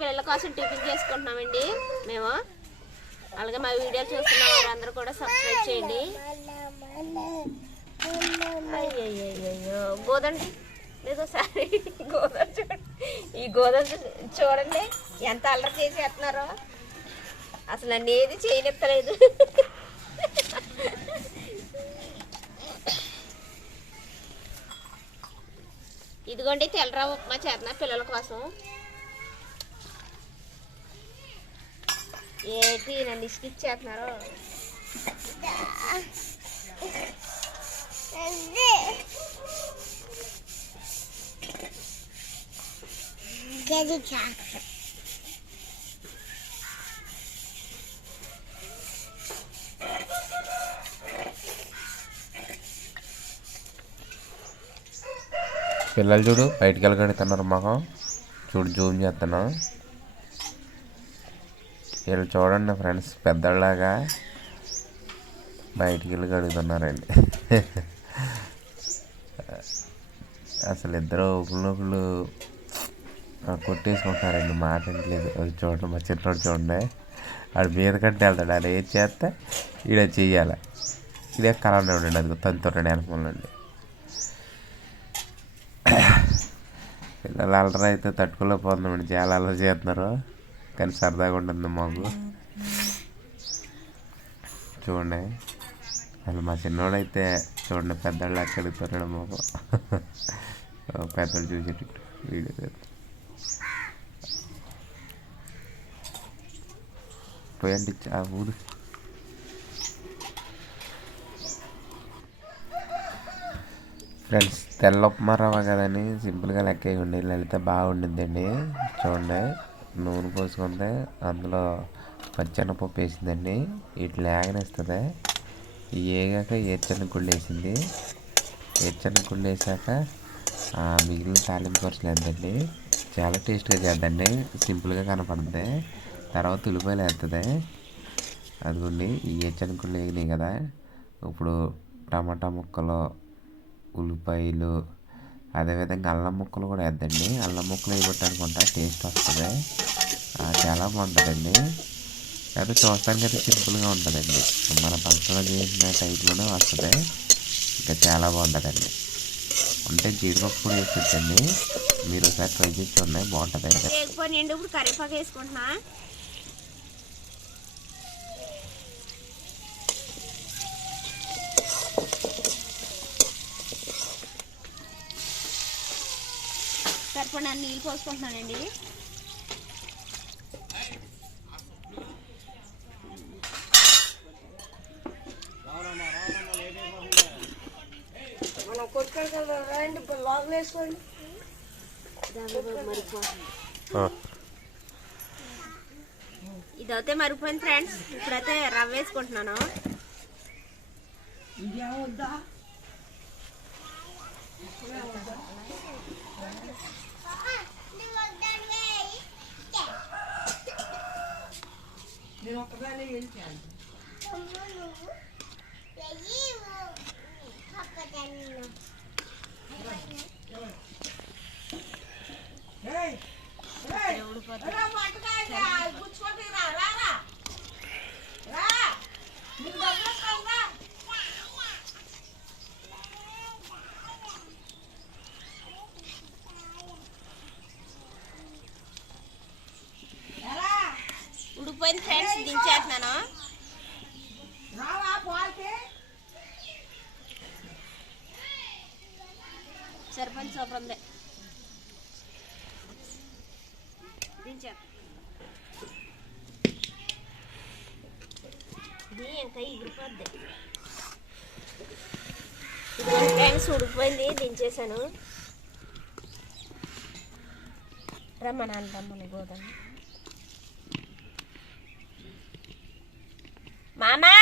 పిల్లల కోసం టిఫిన్ చేసుకుంటున్నామండి మేము. అలాగే మా వీడియో చూస్తున్న వారందరూ కూడా సబ్స్క్రైబ్ చేయండి. అయ్యయ్యో గోదండి లేదు సారీ గోదా చూడండి. ఈ గోదా చూ- చూడండి ఎంత అల్లరి చేసేస్తున్నారో. అసలు నన్ను ఏది చేయనిస్తలేదు ఇదిగోండి తెల్లరా ఉప్మా చేస్తున్నా పిల్లల కోసం. ఏంటి నన్ను ఇసుకిచ్చేస్తున్నారు పిల్లలు చూడు బయటికి వెళ్ళగడుతున్నారు మొహం చూడు జూమ్ చేస్తున్నాను వీళ్ళు చూడండి ఫ్రెండ్స్ పెద్దలాగా బయటికి వెళ్ళి కడుగుతున్నారండి. అసలు ఇద్దరు ఒకళ్ళు కొట్టేసుకుంటారండి మాట లేదు అది చూడండి మా చిన్నోడు చూడండి ఆడు మీద కంటే వెళ్తాడు ఆడు ఏం చేస్తే ఈడ చెయ్యాలి ఇదే కలర్ ఉండండి అది తంతుండండి వెనకమండి పిల్లలు అల్లరైతే అయితే తట్టుకోలేకపోతున్నామండి చాలా అల్లరి చేస్తున్నారు. కానీ సరదాగా ఉంటుంది మాకు? చూడండి. అసలు మా చిన్నోడైతే చూడండి పెద్దవాళ్ళు అక్కడుగుతున్నాడు మాకు. పెద్దలు చూసేటట్టు వీడియో పోయండి ఆ ఊరు. ఫ్రెండ్స్ తెల్ల ఉప్మా రవ్వ కదని సింపుల్గా లెక్క వేయండి లలిత బాగుండిద్దండి. చూడండి. నూనె పోసుకుంటే అందులో పచ్చెనపప్పు వేసిందండి. ఇట్లా లేగనేస్తుంది ఏగాక ఏర్చెన్న గుళ్ళు వేసింది. ఏర్చెన్న గుళ్ళు వేసాక ఆ మిగిలిన తాలింపు ఖర్చులు వేద్దండి. చాలా టేస్ట్గా చేద్దండి. సింపుల్గా కనపడుతుంది తర్వాత ఉల్లిపాయలు వేస్తుంది అదిగోండి ఈ ఏర్చెన్న గుళ్ళు వేగినాయి కదా. ఇప్పుడు టమాటా ముక్కలు ఉల్లిపాయలు అదేవిధంగా అల్లం ముక్కలు కూడా వేద్దండి. అల్లం ముక్కలు వేయబట్టనుకుంటా టేస్ట్ వస్తుంది. చాలా బాగుంటుందండి. అయితే చూస్తానికి అయితే సింపుల్గా ఉంటుందండి. మన పంచలో చేసిన టైప్లోనే వస్తుంది. ఇంకా చాలా బాగుంటుందండి. అంటే జీడిపప్పు కూడా వేసి మీరు ఒకసారి ట్రై చేసి ఉన్నాయి బాగుంటుంది అయితే కరివేపాకు వేసుకుంటున్నా. సరిపడా నీళ్ళు పోసుకుంటున్నానండి. మనం కొట్టుకొని కదా రండి ఇప్పుడు లోపల వేసుకోండి. ఇదైతే మరిగిపోయింది ఫ్రెండ్స్. ఇప్పుడైతే రవ్వ వేసుకుంటున్నాను. ఇదేమొద్దా Benim hakkı böyle gelip geldi. Tamam. Benim. ఉడిపోయింది ఫ్రెండ్స్ దించేస్తున్నాను సరిపోయింది సూపర్ ఉంది దించా ఇది ఇంకా ఎగిరిపోద్ది ఫ్రెండ్స్ ఉడికిపోయింది దించేసాను రమ్మనాను రమ్మని మామా!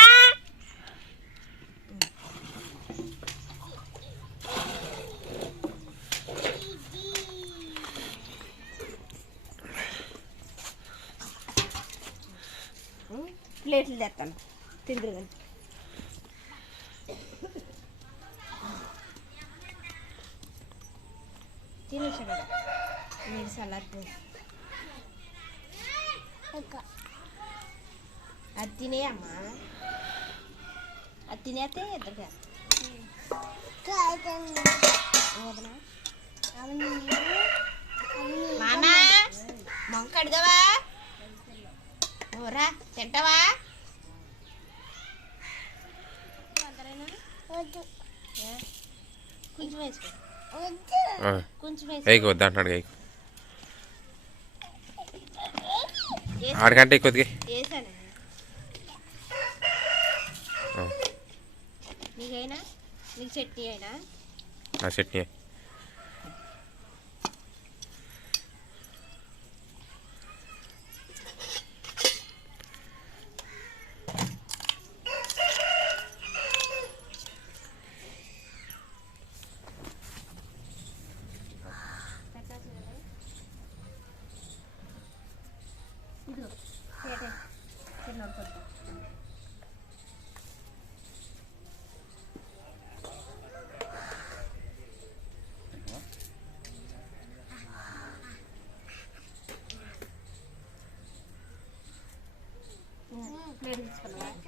ప్లేట్లు తెస్తాను తిందురు కానీ. తినేసా కదా మీరు సలాడ్ అది తినే అమ్మా అది తినేస్తే ఇద్దరు మామా మొంక అడిగావా ఊరా తింటావా? కొంచెం వేసుకో కొంచెం వేసుకో ఆడికంటే కొద్దిగా వేసాను ఆ. నీకైనా నీకు చట్నీ అయినా ఆ చట్నీ ఇదిగో Kevin's coming back.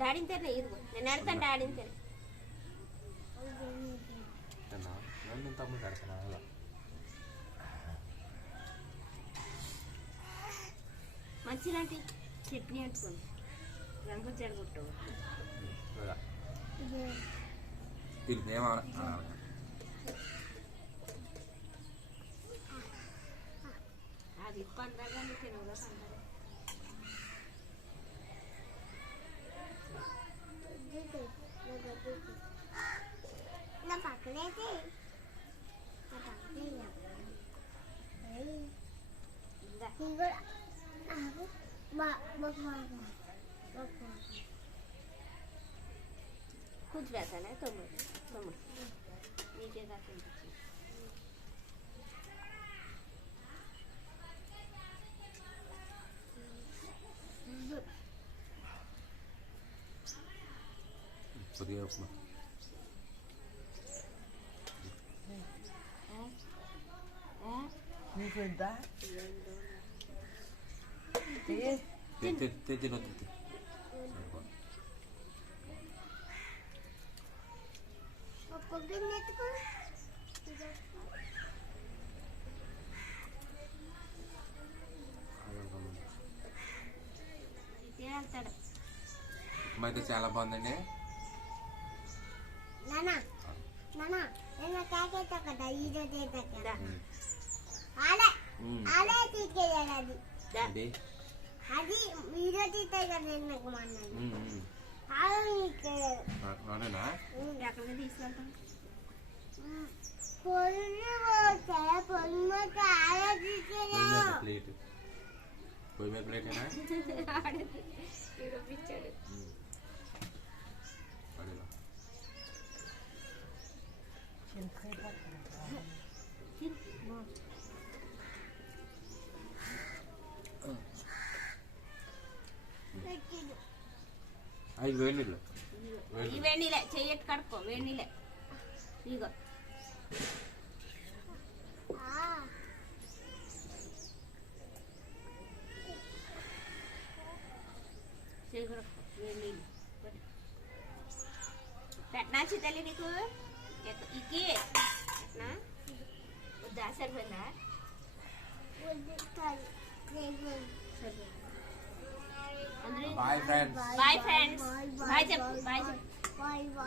డాడీని తినే ఇదిగో నేను అడతాను డాడీని తినే నన్ను తమ్ముడు కడతాను అలా మంచిలాంటి చట్నీ అంటుకోండి రంగు చెడగొట్టు ఇది ఏమన్నా అది పండగ తినగా పండగ నా పక్కనైతే నా పక్కనే ఇందా ఇదిగో మా మా మా కొంచెం వేసానే తొమ్మిది తొమ్మిది నీకే కాక కొద్దిగా ఉప్మా నీకు వద్దా తెచ్చి తెచ్చి తెచ్చి ఒక్కొక్కరిని ఎత్తుకో ఇదే వెళ్తాడు ఉప్మా అయితే చాలా బాగుందండి నానా నానా నేను కాకేతా కదా ఈరోజు దా. కదా ఆడే ఉమ్. ఆడే తీకేయాలి అది. ఈరోజు తీతే కదా నాకు ఆ- అవునేనా ఎక్కడికి తీసుకెళ్తాం పొయ్యి మీద ప్లేట్. పొయ్యి ఐదు వేలు నీళ్ళు ఈ వేణిలే చెయ్యట్టు కడుక్కో ఇగో చెయ్యి కడుక్కో వేణీళ్ళు పెట్టనా చితల్లి నీకు? ఇక్కి పెట్టనా? వద్దా? సరిపోయిందా. Bye friends bye friends bye చెప్పు. బాయ్ చెప్పు.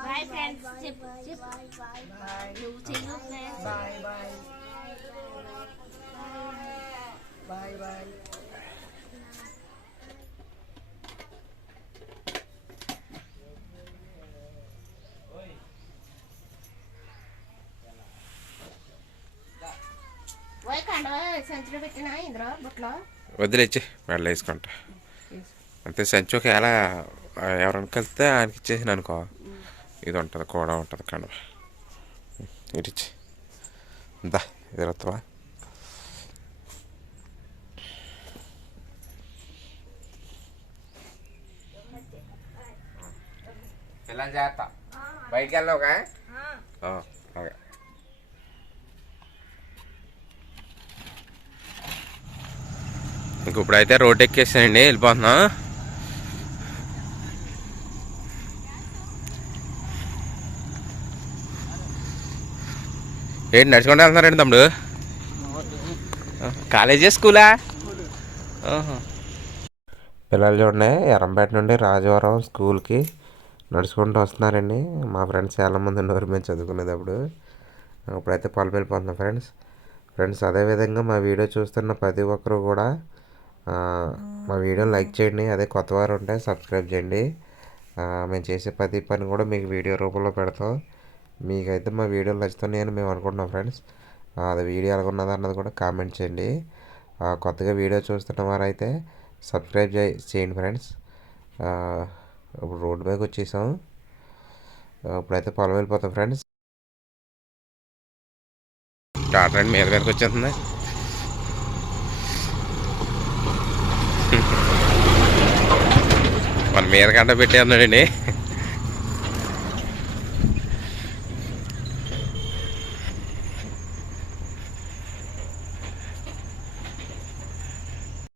బాయ్ ఫ్రెండ్స్ చెప్పు. చెప్పు. నువ్వు చెయ్యి friends bye bye bye bye వదిలేచ్చి మెడలో వేసుకుంటా. అంతే సంచి ఒకవేళ ఎవరైనా కలిస్తే ఆయనకి ఇచ్చేసిన అనుకో. ఇది ఉంటుంది కూడా ఉంటుంది కండ ఇడిచి ఇందా ఎదురొస్తావా ఇలా చేస్తా బయటికి వెళ్ళావుగా ఓకే ఇంక ఇప్పుడైతే రోడ్ ఎక్కేసానండి వెళ్ళిపోతున్నా. ఏంటి నడుచుకుంటూ వెళ్తున్నారండి తమ్ముడు? కాలేజీ స్కూలా? పిల్లలు చూడండి ఎరంపేట నుండి రాజవరం స్కూల్కి నడుచుకుంటూ వస్తున్నారండి. మా ఫ్రెండ్స్ చాలామంది ఉన్నారు మేము చదువుకునేటప్పుడు ఇప్పుడైతే పొలం వెళ్ళిపోతున్నాం ఫ్రెండ్స్. ఫ్రెండ్స్ అదేవిధంగా మా వీడియో చూస్తున్న ప్రతి ఒక్కరు కూడా మా వీడియోని లైక్ చేయండి అదే కొత్త వారు ఉంటే సబ్స్క్రైబ్ చేయండి. మేము చేసే ప్రతి పని కూడా మీకు వీడియో రూపంలో పెడతాం. మీకైతే మా వీడియోలు నచ్చుతున్నాయని మేము అనుకుంటున్నాం ఫ్రెండ్స్. అది వీడియో ఎలా ఉన్నది అన్నది కూడా కామెంట్ చేయండి. కొత్తగా వీడియో చూస్తున్న వారైతే సబ్స్క్రైబ్ చే చేయండి ఫ్రెండ్స్. ఇప్పుడు రోడ్డు బైక్ వచ్చేసాం. ఇప్పుడైతే పొలం వెళ్ళిపోతాం ఫ్రెండ్స్. టాటా అండి మీద మీదకి వచ్చేస్తుంది. మన మీద కంట పెట్టేస్తున్నాడండి.